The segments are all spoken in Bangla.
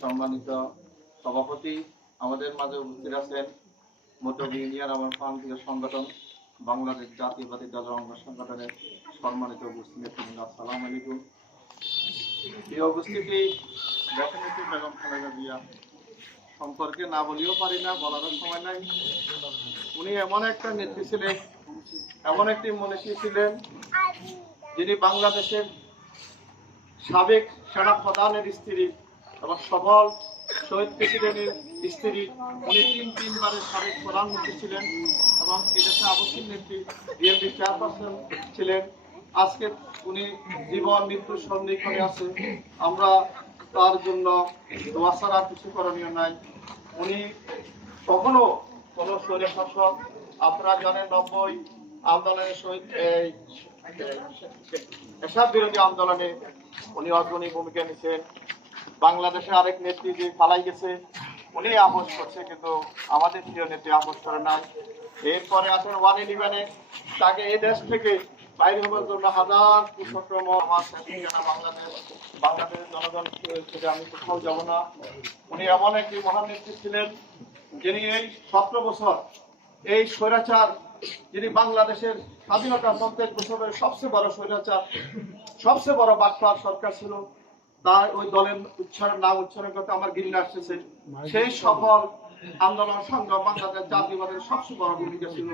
সম্মানিত সভাপতি আমাদের মাঝে উপস্থিত আছেন মোটরবি ইউনিয়ন প্রান্তীয় সংগঠন বাংলাদেশ জাতীয়বাদী দলের অঙ্গ সংগঠনের সম্মানিত উপস্থিত নেতৃবৃন্দ আসসালাম আলাইকুম। এই দেশনেত্রী বেগম খালেদা জিয়া সম্পর্কে না বলিও পারি না, বলারও সময় নাই। উনি এমন একটা নেত্রী ছিলেন, এমন একটি মনীষী ছিলেন, যিনি বাংলাদেশের সাবেক সেনা প্রধানের স্ত্রী এবং সফল শহীদ প্রেসিডেন্টের স্ত্রী। উনি তিন তিনবারের সাবেক প্রধানমন্ত্রী ছিলেন এবং এদেশে আবশ্যিক নেত্রী বিএনপি চেয়ারপারসন ছিলেন। আজকে উনি জীবন, মৃত্যুর সন্ধিক্ষণে আছে। আমরা তার জন্য দোয়া ছাড়া কিছু করণীয় নাই। উনি কখনো কোন শরীর শাসক আপনারা জানেন নব্বই আন্দোলনের সহিত পেশাব বিরোধী আন্দোলনে উনি অগ্রণী ভূমিকা নিয়েছেন। বাংলাদেশে আরেক নেত্রী যে পালাই গেছে, উনি আপোষ করছে, কিন্তু আমাদের প্রিয় নেত্রী আপোষ করে নাই। এরপরে আছেন ওয়ান ইলেভেনে। তাকে এই দেশ থেকে বাইরে হবার জন্য হাজার কুসক্রম আমার বাংলাদেশ, বাংলাদেশের জনগণ থেকে আমি কোথাও যাব না। উনি এমন একটি মহান নেত্রী ছিলেন, যিনি এই সতেরো বছর এই স্বৈরাচার, যিনি বাংলাদেশের স্বাধীনতা সবচেয়ে বড় স্বৈরাচার, সবচেয়ে বড় বাটপার সরকার ছিল তার ওই দলের উচ্চারণ, নাম উচ্চারণ করতে আমার গিন্না আসতেছে সেই সফল আন্দোলন সংগ্রাম বাংলাদেশ জাতীয়বাদের সবচেয়ে বড় ভূমিকা ছিল।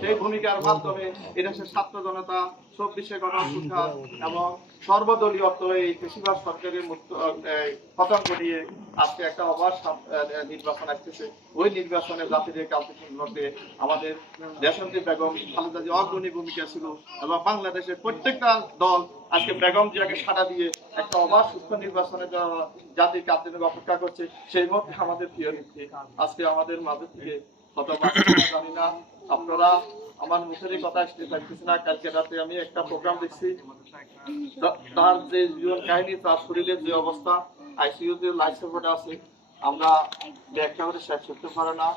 সেই ভূমিকার মাধ্যমে এদেশের ছাত্র জনতা, চব্বিশে গণঅভ্যুত্থান এবং সর্বদলীয় এই বেশিরভাগ সরকারের পতন ঘটিয়ে আজকে একটা অবাধ নির্বাচন আসতেছে। ওই নির্বাচনে কালকে লড়তে আমাদের দেশন্ত্রী বেগম খালেদা জিয়া অগ্রণী ভূমিকা ছিল এবং বাংলাদেশের প্রত্যেকটা দল আজকে বেগম জিয়াকে সাড়া দিয়ে একটা অবাধ সুস্থ নির্বাচনের জাতির কাছে অপেক্ষা করছে। সেই মধ্যে আমাদের প্রিয় নেত্রী, আজকে আমাদের মাঝে থেকে জানি আপনারা আমার মুখের কথা আসতে পারতেছি না। কালকে রাতে আমি একটা প্রোগ্রাম দেখছি। তার যে জীবন কাহিনী, তার শরীরের যে অবস্থা আইসিইউ যে লাইফ সাপোর্ট আছে। আমরা ব্যাখ্যা করে শেষ করতে পারে না।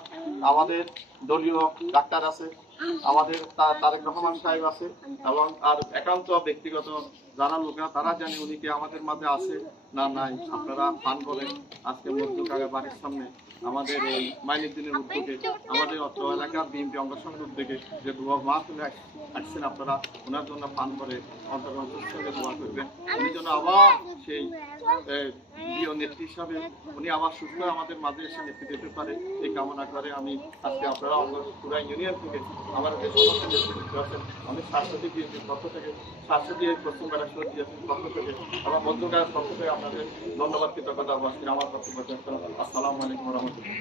আমাদের দলীয় ডাক্তার আছে। আমাদের তারেক রহমান সাহেব আছে এবং আর একান্ত ব্যক্তিগত যারা লোকেরা, তারা জানে উনি কি আমাদের মাঝে আছে না নাই। আপনারা পান বলেন আজকে মধ্যকাগা বাড়ির সামনে আমাদের এই মাইনুদ্দিনের উদ্যোগে, আমাদের অত্র এলাকার বিএনপি অঙ্গ সংঘের উদ্যোগে যে দোয়া মা তুলে আসছেন আপনারা, ওনার জন্য পান করে অন্তর্গত সঙ্গে দোয়া করবেন। উনি যেন আবার সেই প্রিয় নেত্রী হিসাবে উনি আবার সুস্থ আমাদের মাঝে এসে নেতৃত্ব দিতে পারে, এই কামনা করে আমি আজকে আপনারা অঙ্গ পুরা ইউনিয়ন থেকে আমার থেকে আমি স্বাস্থ্য দিয়েছি, পক্ষ থেকে শাশ্বতী পশ্চিম বারাসর দিয়েছি, পক্ষ থেকে। আমার বন্ধুকার পক্ষ থেকে আপনাদের ধন্যবাদ, কৃতজ্ঞতা, আমার থেকে আসসালামু আলাইকুম রহমতুল্লাহ।